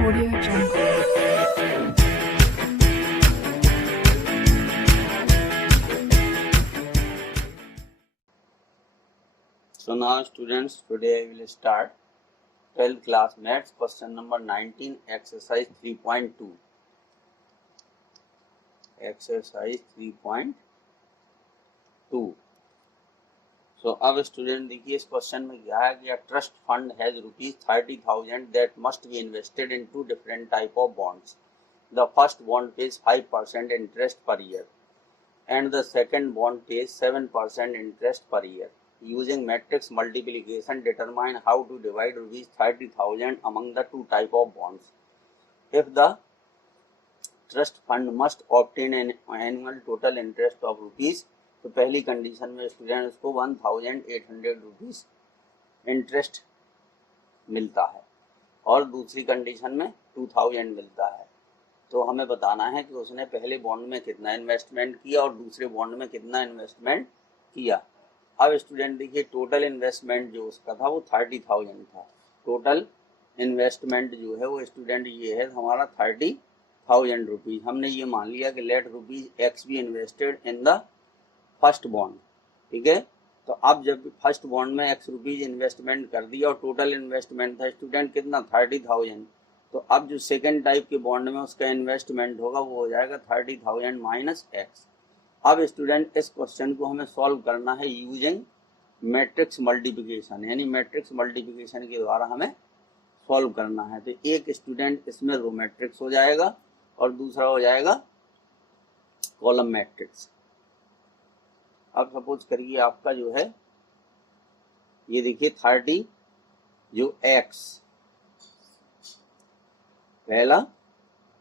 Audio Jungle. So now students, today I will start 12th class maths question number 19 exercise 3.2. Exercise 3.2. So अब student देखिए इस question में क्या है कि trust fund has ₹30,000 that must be invested in two different type of bonds. The first bond pays 5% interest per year and the second bond pays 7% interest per year. Using matrix multiplication, determine how to divide ₹30,000 among the two type of bonds. If the trust fund must obtain an annual total interest of rupees, तो पहली condition में student उसको 1,800 rupees interest मिलता है और दूसरी condition में 2,000 मिलता है। तो हमें बताना है कि उसने पहले बॉन्ड में कितना इन्वेस्टमेंट किया और दूसरे बॉन्ड में कितना इन्वेस्टमेंट किया। अब स्टूडेंट देखिए टोटल इन्वेस्टमेंट जो उसका था वो 30,000 था। टोटल इन्वेस्टमेंट जो है वो स्टूडेंट ये है हमारा 30,000 रुपीज। हमने ये मान लिया कि let rupees x be invested in the first bond, ठीक है। तो अब जब फर्स्ट बॉन्ड में एक्स रुपीज इन्वेस्टमेंट कर दिया और टोटल इन्वेस्टमेंट था स्टूडेंट कितना 30,000, तो अब जो सेकेंड टाइप के बॉन्ड में उसका इन्वेस्टमेंट होगा वो हो जाएगा 30,000 माइनस एक्स। अब स्टूडेंट इस क्वेश्चन को हमें सॉल्व करना है यूजिंग मैट्रिक्स मल्टीप्लिकेशन, यानी मैट्रिक्स मल्टीप्लिकेशन के द्वारा हमें सॉल्व करना है। तो एक स्टूडेंट इसमें रो मैट्रिक्स हो जाएगा और दूसरा हो जाएगा कॉलम मैट्रिक्स। अब सपोज करिए आपका जो है ये देखिए 30 जो एक्स पहला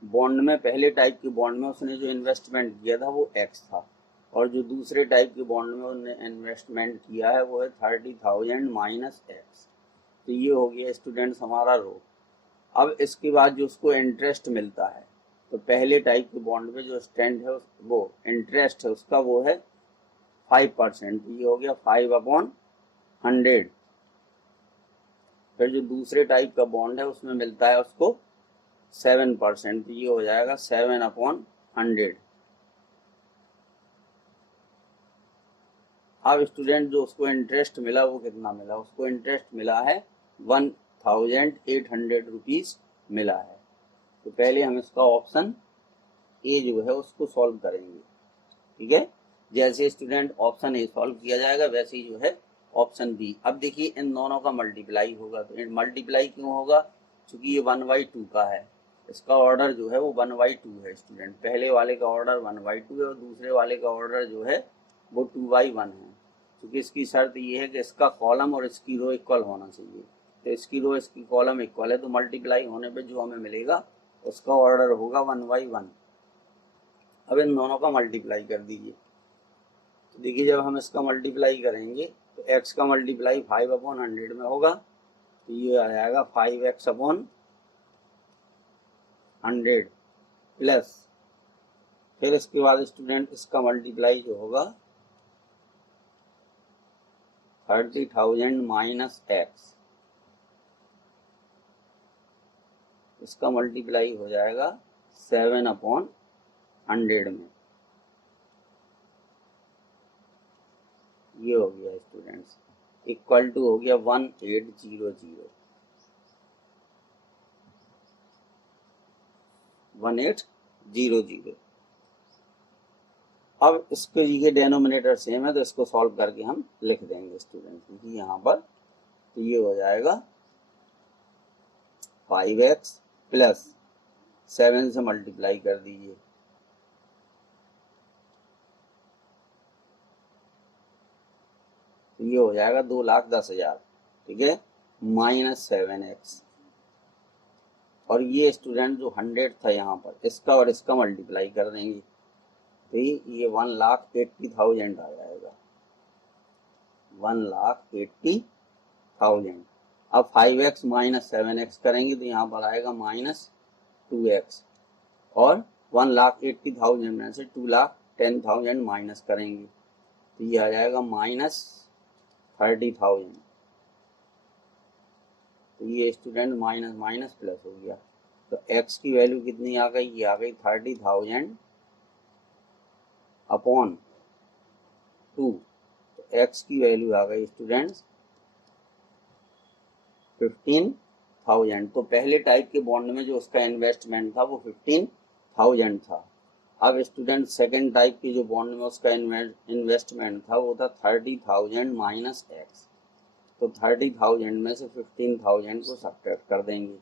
बॉन्ड में पहले टाइप के बॉन्ड में उसने जो इन्वेस्टमेंट किया था वो एक्स था और जो दूसरे टाइप के बॉन्ड में उसने इन्वेस्टमेंट किया है वो है 30,000 माइनस एक्स। तो ये हो गया स्टूडेंट्स हमारा रो। अब इसके बाद जो उसको इंटरेस्ट मिलता है तो पहले टाइप के बॉन्ड में जो स्टैंड है वो इंटरेस्ट है उसका वो है 5%। तो ये हो गया 5/100। फिर जो दूसरे टाइप का बॉन्ड है उसमें मिलता है उसको 7%। तो ये हो जाएगा 7/100। अब स्टूडेंट जो उसको इंटरेस्ट मिला वो कितना मिला, उसको इंटरेस्ट मिला है 1,800 रुपीज मिला है। तो पहले हम इसका ऑप्शन ए जो है उसको सॉल्व करेंगे, ठीक है। जैसे स्टूडेंट ऑप्शन ए सॉल्व किया जाएगा वैसे ही जो है ऑप्शन बी। अब देखिए इन दोनों का मल्टीप्लाई होगा, तो मल्टीप्लाई क्यों होगा, क्योंकि ये 1/2 का है। इसका ऑर्डर जो है वो 1/2 है स्टूडेंट। पहले वाले का ऑर्डर 1/2 है और दूसरे वाले का ऑर्डर जो है वो 2/1 है। क्योंकि इसकी शर्त ये है कि इसका कॉलम और इसकी रो इक्वल होना चाहिए। तो इसकी रो इसकी कॉलम इक्वल है तो मल्टीप्लाई होने पे जो हमें मिलेगा उसका ऑर्डर होगा 1/1। अब इन दोनों का मल्टीप्लाई कर दीजिए। तो देखिए जब हम इसका मल्टीप्लाई करेंगे तो x का मल्टीप्लाई 5/100 में होगा। तो ये आ जाएगा 5x/100 प्लस फिर इसके बाद स्टूडेंट इसका मल्टीप्लाई जो होगा 30,000 माइनस एक्स। इसका मल्टीप्लाई हो जाएगा 7/100 में। ये हो गया स्टूडेंट्स इक्वल टू हो गया 1800। अब इसके ये डेनोमिनेटर सेम है तो इसको सॉल्व करके हम लिख देंगे स्टूडेंट क्योंकि यहाँ पर। तो ये हो जाएगा 5x प्लस 7 से मल्टीप्लाई कर दीजिए। तो ये हो जाएगा 2,10,000, ठीक है, माइनस 7x। और ये स्टूडेंट जो 100 था यहाँ पर इसका और इसका मल्टीप्लाई कर देंगे तो ये 1,80,000 आ जाएगा, 1,80,000। अब 5x माइनस 7x करेंगे तो यहाँ पर आएगा माइनस 2x और 1,80,000 में से 2,10,000 माइनस करेंगे तो ये आ जाएगा माइनस 30,000। तो ये स्टूडेंट माइनस माइनस प्लस हो गया। तो x की वैल्यू कितनी आ गई, ये आ गई 30,000 अपॉन 2। तो x की वैल्यू आ गई स्टूडेंट्स 15,000। तो पहले टाइप के बॉन्ड में जो उसका इन्वेस्टमेंट था वो 15,000 था। अब स्टूडेंट सेकेंड टाइप के जो बॉन्ड में उसका इन्वेस्टमेंट था वो था 30,000 माइनस एक्स। तो 30,000 में से 15,000 को सब्ट्रैक्ट कर देंगे,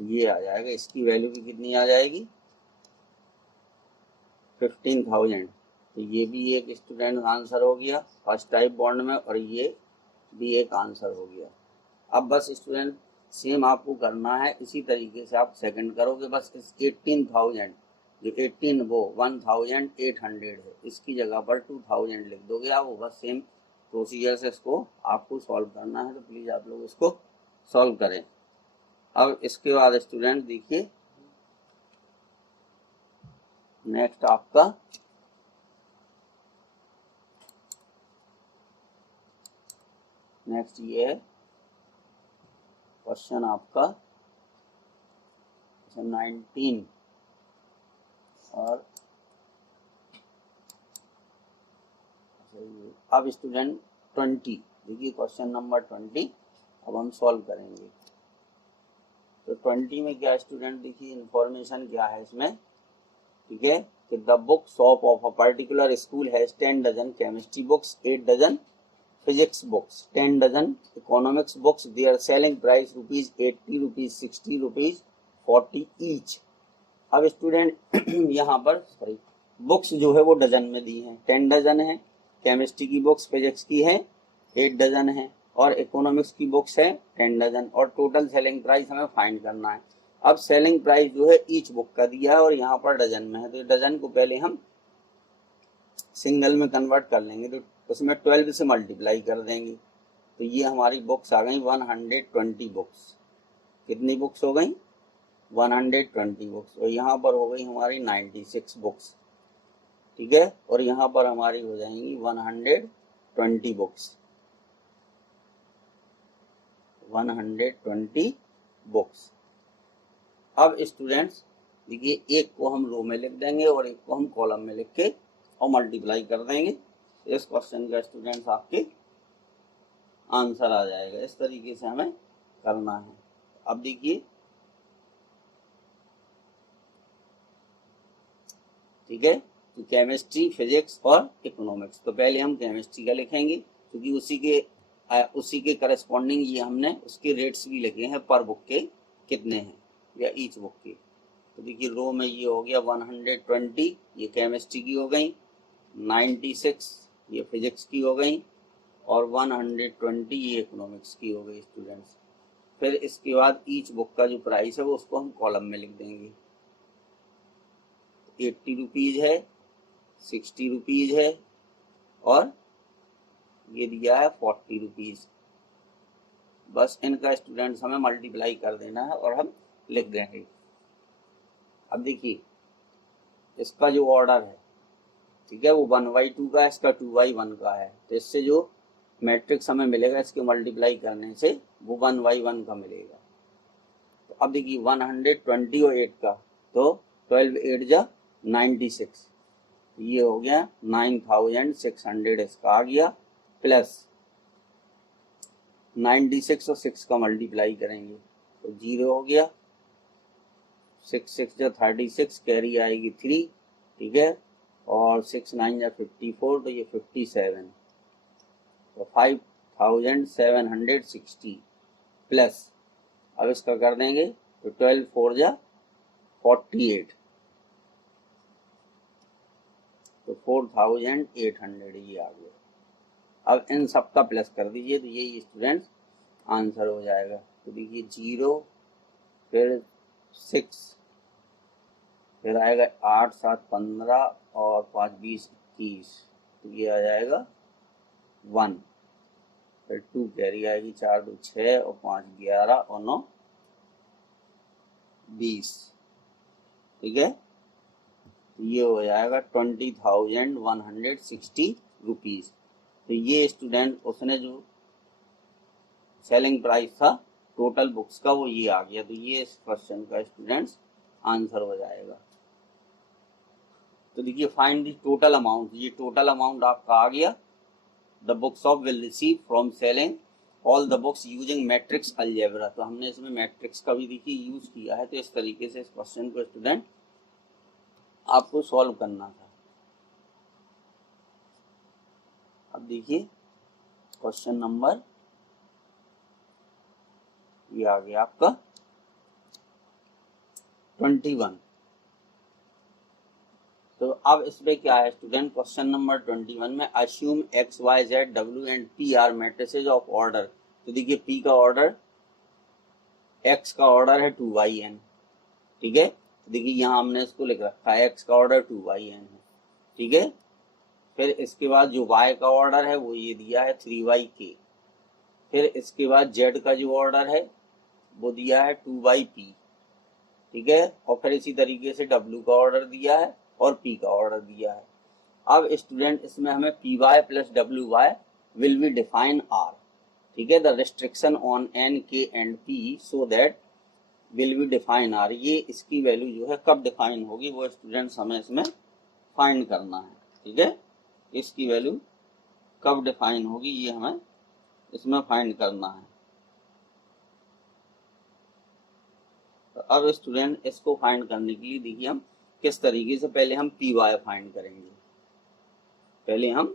तो ये आ जाएगा, इसकी वैल्यू की कितनी आ जाएगी 15,000। तो ये भी एक स्टूडेंट आंसर हो गया फर्स्ट टाइप बॉन्ड में, और ये भी एक आंसर हो गया। अब बस स्टूडेंट सेम आपको करना है, इसी तरीके से आप सेकंड करोगे। बस इस 18,000 जो 18 वो 1,800 है, इसकी जगह पर 2,000 लिख दोगे आप। वो बस सेम प्रोसीजर से इसको आपको सॉल्व करना है, तो प्लीज आप लोग इसको सॉल्व करें। अब इसके बाद स्टूडेंट देखिए नेक्स्ट आपका नेक्स्ट ये है क्वेश्चन आपका 19 और अब स्टूडेंट 20 देखिए, क्वेश्चन नंबर 20 अब हम सॉल्व करेंगे। तो 20 में क्या स्टूडेंट देखिए इंफॉर्मेशन क्या है इसमें, ठीक है, कि the book shop of a particular school has 10 dozen chemistry books, 8 dozen physics books, 10 dozen economics books, their selling price ₹80, ₹60, ₹40 each. अब स्टूडेंट यहाँ पर सॉरी बुक्स जो है वो डजन में दी हैं, 10 डजन है केमिस्ट्री की बुक्स, फिजिक्स की है 8 डजन है, और इकोनॉमिक्स की बुक्स है 10 डजन, और टोटल सेलिंग प्राइस हमें फाइंड करना है। अब सेलिंग प्राइस जो है ईच बुक का दिया है और यहाँ पर डजन में है, तो डजन को पहले हम सिंगल में कन्वर्ट कर लेंगे, तो उसमें 12 से मल्टीप्लाई कर देंगे। तो ये हमारी बुक्स आ गई 120 बुक्स। कितनी बुक्स हो गई 120 बुक्स, और यहाँ पर हो गई हमारी 96 बुक्स, ठीक है, और यहाँ पर हमारी हो जाएंगी 120 बुक्स, 120 बुक्स। अब स्टूडेंट्स देखिए एक को हम रो में लिख देंगे और एक को हम कॉलम में लिख के और मल्टीप्लाई कर देंगे। इस क्वेश्चन का स्टूडेंट्स आपके आंसर आ जाएगा। इस तरीके से हमें करना है। अब देखिए ठीक है, तो केमिस्ट्री, फिजिक्स और इकोनॉमिक्स, तो पहले हम केमिस्ट्री का लिखेंगे क्योंकि उसी के करस्पॉन्डिंग ये हमने उसके रेट्स भी लिखे हैं पर बुक के कितने हैं या ईच बुक के। तो देखिए रो में ये हो गया 120, ये केमिस्ट्री की हो गई, 96 ये फिजिक्स की हो गई, और 120 ये इकोनॉमिक्स की हो गई स्टूडेंट्स। फिर इसके बाद ईच बुक का जो प्राइस है वो उसको हम कॉलम में लिख देंगे। 80 रुपीज है, 60 रुपीज है, और ये दिया है 40 रुपीज। बस इनका स्टूडेंट्स हमें मल्टीप्लाई कर देना है और हम लिख देंगे। अब देखिए इसका जो ऑर्डर है, ठीक है, वो 1/2 का है, इसका 2/1 का है, तो इससे जो मैट्रिक्स हमें मिलेगा इसके मल्टीप्लाई करने से वो 1/1 का मिलेगा। तो अब देखिए 120 और 8 का, तो 12 8 जा 96, ये हो गया 9600 इसका आ गया, प्लस 96 और 6 का मल्टीप्लाई करेंगे तो 0 हो गया, 6 6 जा 36, कैरी आएगी 3, ठीक है, और 6 9 जा 54, तो ये 57, तो 5760 प्लस, अब इसका कर देंगे तो 12 4 जा 48, तो 4800 ये आ गया। अब इन सब का प्लस कर दीजिए तो यही स्टूडेंट्स आंसर हो जाएगा। तो देखिए 0 फिर 6 फिर आएगा 8 7 15 और 5 20 21, तो ये आ जाएगा 1, फिर 2 कैरी आएगी, 4 2 6 और 5 11 और 9 20, ठीक है, तो ये हो जाएगा 20,160 रुपीज। तो ये स्टूडेंट उसने जो सेलिंग प्राइस था टोटल बुक्स का, वो ये आ गया। तो ये इस क्वेश्चन का स्टूडेंट्स आंसर हो जाएगा। तो देखिए फाइंड द टोटल अमाउंट, ये टोटल अमाउंट आपका आ गया। The books of will receive from selling all the books using matrix algebra. तो हमने इसमें मैट्रिक्स का भी देखिए यूज किया है। तो इस तरीके से इस क्वेश्चन को स्टूडेंट आपको सॉल्व करना था। अब देखिए क्वेश्चन नंबर ये आ गया आपका 21। तो अब इसमें क्या है स्टूडेंट, क्वेश्चन नंबर 21 में अस्यूम एक्स वाई जेड डब्ल्यू and P R matrices of order. तो देखिए पी का ऑर्डर, एक्स का ऑर्डर है 2yn, ठीक है। तो देखिए यहाँ हमने इसको लिख रखा है एक्स का ऑर्डर 2yn है, ठीक है। फिर इसके बाद जो y का ऑर्डर है वो ये दिया है 3yk। फिर इसके बाद z का जो ऑर्डर है वो दिया है 2yp, ठीक है। और फिर इसी तरीके से w का ऑर्डर दिया है और p का ऑर्डर दिया है। अब स्टूडेंट इसमें हमें py plus wy will be define r, ठीक है। The restriction on n k and p so that will be define r। ये इसकी वैल्यू जो है कब डिफाइन होगी वो स्टूडेंट्स हमें इसमें फाइंड करना है, ठीक है। इसकी वैल्यू कब डिफाइन होगी ये हमें इसमें फाइंड करना है। तो अब स्टूडेंट इसको फाइंड करने के लिए देखिए हम किस तरीके से, पहले हम पी वाई फाइंड करेंगे। पहले हम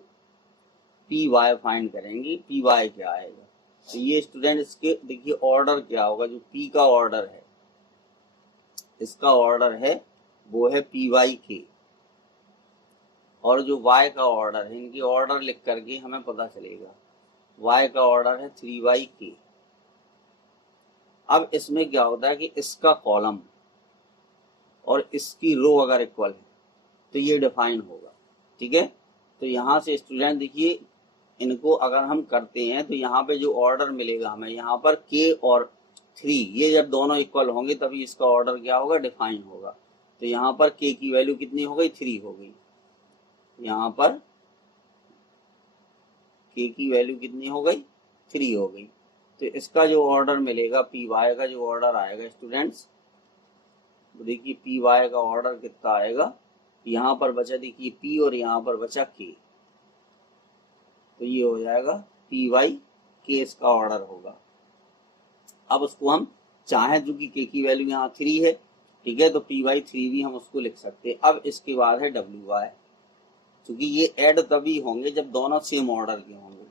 पी वाई फाइंड करेंगे, पी वाई क्या आएगा। तो ये स्टूडेंट इसके देखिए ऑर्डर क्या होगा, जो पी का ऑर्डर है इसका ऑर्डर है वो है पी वाई के, और जो y का ऑर्डर है इनकी ऑर्डर लिख करके हमें पता चलेगा y का ऑर्डर है 3yk। अब इसमें क्या होता है कि इसका कॉलम और इसकी रो अगर इक्वल है तो ये डिफाइन होगा, ठीक है। तो यहाँ से स्टूडेंट देखिए इनको अगर हम करते हैं तो यहाँ पे जो ऑर्डर मिलेगा हमें, यहाँ पर k और 3 ये जब दोनों इक्वल होंगे तभी इसका ऑर्डर क्या होगा, डिफाइन होगा। तो यहाँ पर k की वैल्यू कितनी हो गई, 3 हो गई। यहाँ पर k की वैल्यू कितनी हो गई, 3 हो गई। तो इसका जो ऑर्डर मिलेगा पी वाई का जो ऑर्डर आएगा स्टूडेंट्स, देखिए पी वाई का ऑर्डर कितना आएगा, यहाँ पर बचा देखिए p और यहाँ पर बचा k। तो ये हो जाएगा पी वाई के, इसका ऑर्डर होगा। अब उसको हम चाहे जो कि k की वैल्यू यहाँ 3 है, ठीक है, तो पी वाई 3 भी हम उसको लिख सकते हैं। अब इसके बाद है डब्ल्यू वाई, क्योंकि ये ऐड तभी होंगे जब दोनों सेम ऑर्डर के होंगे।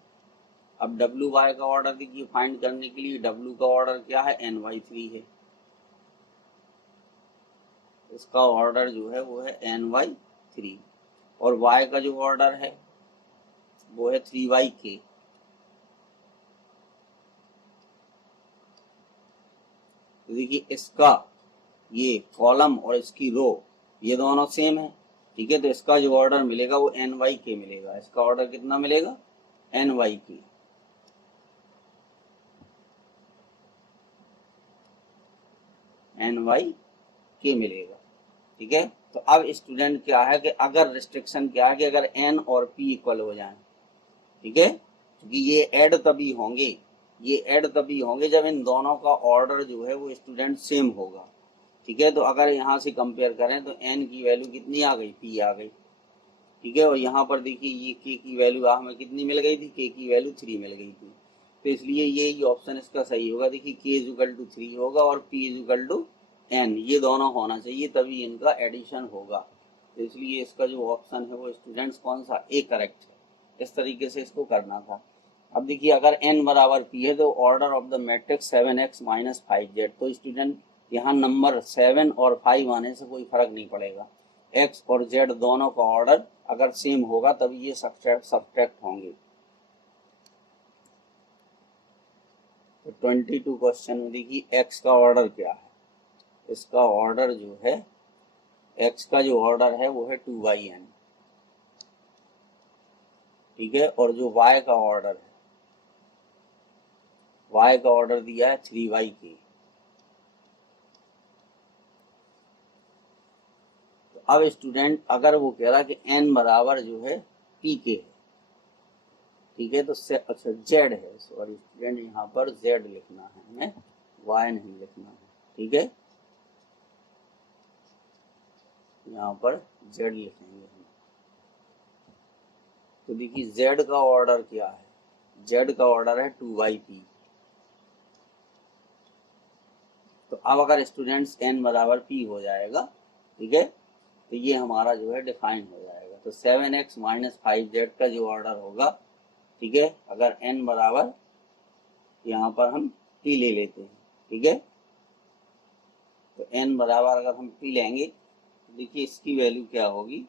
अब डब्ल्यू वाई का ऑर्डर देखिए फाइंड करने के लिए डब्ल्यू का ऑर्डर क्या है, ny3 है। इसका ऑर्डर जो है वो है ny3, और y का जो ऑर्डर है वो है 3yk। तो देखिए इसका ये कॉलम और इसकी रो ये दोनों सेम है, ठीक है। तो इसका जो ऑर्डर मिलेगा वो ny k मिलेगा। इसका ऑर्डर कितना मिलेगा, ny k मिलेगा, ठीक है। तो अब स्टूडेंट क्या है कि अगर रिस्ट्रिक्शन क्या है कि अगर n और p इक्वल हो जाए, ठीक है, क्योंकि ये ऐड तभी होंगे, ये ऐड तभी होंगे जब इन दोनों का ऑर्डर जो है वो स्टूडेंट सेम होगा, ठीक है। तो अगर यहाँ से कंपेयर करें तो n की वैल्यू कितनी आ गई, p आ गई, ठीक है। और यहाँ पर देखिए ये k की वैल्यू हमें कितनी मिल गई थी, k की वैल्यू 3 मिल गई थी। तो इसलिए ये ऑप्शन इसका सही होगा। देखिए k इक्वल टू 3 होगा और p इक्वल टू n, ये दोनों होना चाहिए तभी इनका एडिशन होगा। तो इसलिए इसका जो ऑप्शन है वो स्टूडेंट्स कौन सा, ए करेक्ट है। इस तरीके से इसको करना था। अब देखिए अगर n बराबर p है तो order of the matrix 7x minus 5z। तो स्टूडेंट यहाँ नंबर 7 और 5 आने से कोई फर्क नहीं पड़ेगा, x और z दोनों का ऑर्डर अगर सेम होगा तभी ये सब्ट्रैक्ट होंगे। तो 22 क्वेश्चन में देखिए x का ऑर्डर क्या है, इसका ऑर्डर जो है x का जो ऑर्डर है वो है 2yn, ठीक है। और जो y का ऑर्डर है, y का ऑर्डर दिया है 3yk। तो अब स्टूडेंट अगर वो कह रहा है कि n बराबर जो है pk है, ठीक है, तो अच्छा जेड है, सॉरी स्टूडेंट, यहाँ पर जेड लिखना है हमें, वाई नहीं लिखना है, ठीक है, यहाँ पर जेड लिखेंगे हम। तो देखिए जेड का ऑर्डर क्या है, जेड का ऑर्डर है 2/p। तो अब अगर स्टूडेंट्स n बराबर p हो जाएगा, ठीक है, तो ये हमारा जो है डिफाइन हो जाएगा। तो 7x माइनस 5z का जो ऑर्डर होगा, ठीक है, अगर n बराबर यहाँ पर हम p ले लेते हैं, ठीक है, तो n बराबर अगर हम p लेंगे, तो देखिए इसकी वैल्यू क्या होगी,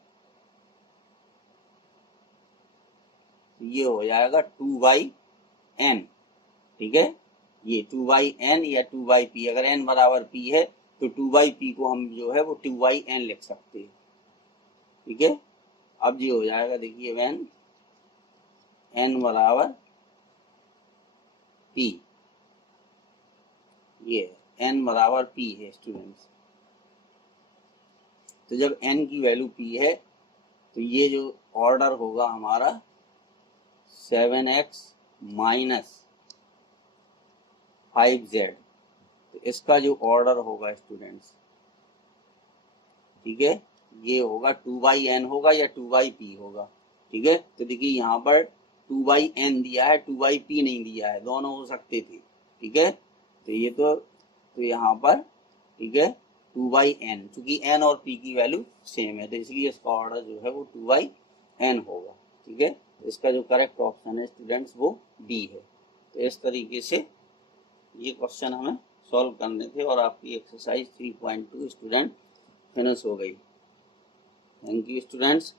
तो ये हो जाएगा 2/n, ठीक है, ये 2/n या 2/p, अगर n बराबर p है तो 2/p को हम जो है वो 2/n लिख सकते हैं, ठीक है। अब ये हो जाएगा, देखिए वैन n बराबर p, ये n बराबर p है स्टूडेंट्स। तो जब n की वैल्यू p है तो ये जो ऑर्डर होगा हमारा 7x माइनस 5z, तो इसका जो ऑर्डर होगा स्टूडेंट्स, ठीक है, ये होगा 2/n होगा या 2/p होगा, ठीक है। तो देखिए यहाँ पर 2/n दिया है, 2/p नहीं दिया है, दोनों हो सकते थे, ठीक है। तो ये तो यहाँ पर, ठीक है, 2/n, चूंकि n और p की वैल्यू सेम है तो इसलिए इसका ऑर्डर जो है वो 2/n होगा, ठीक है। तो इसका जो करेक्ट ऑप्शन है स्टूडेंट्स वो डी है। तो इस तरीके से ये क्वेश्चन हमें सॉल्व करने थे और आपकी एक्सरसाइज 3.2 स्टूडेंट फिनिश हो गई। Thank you students.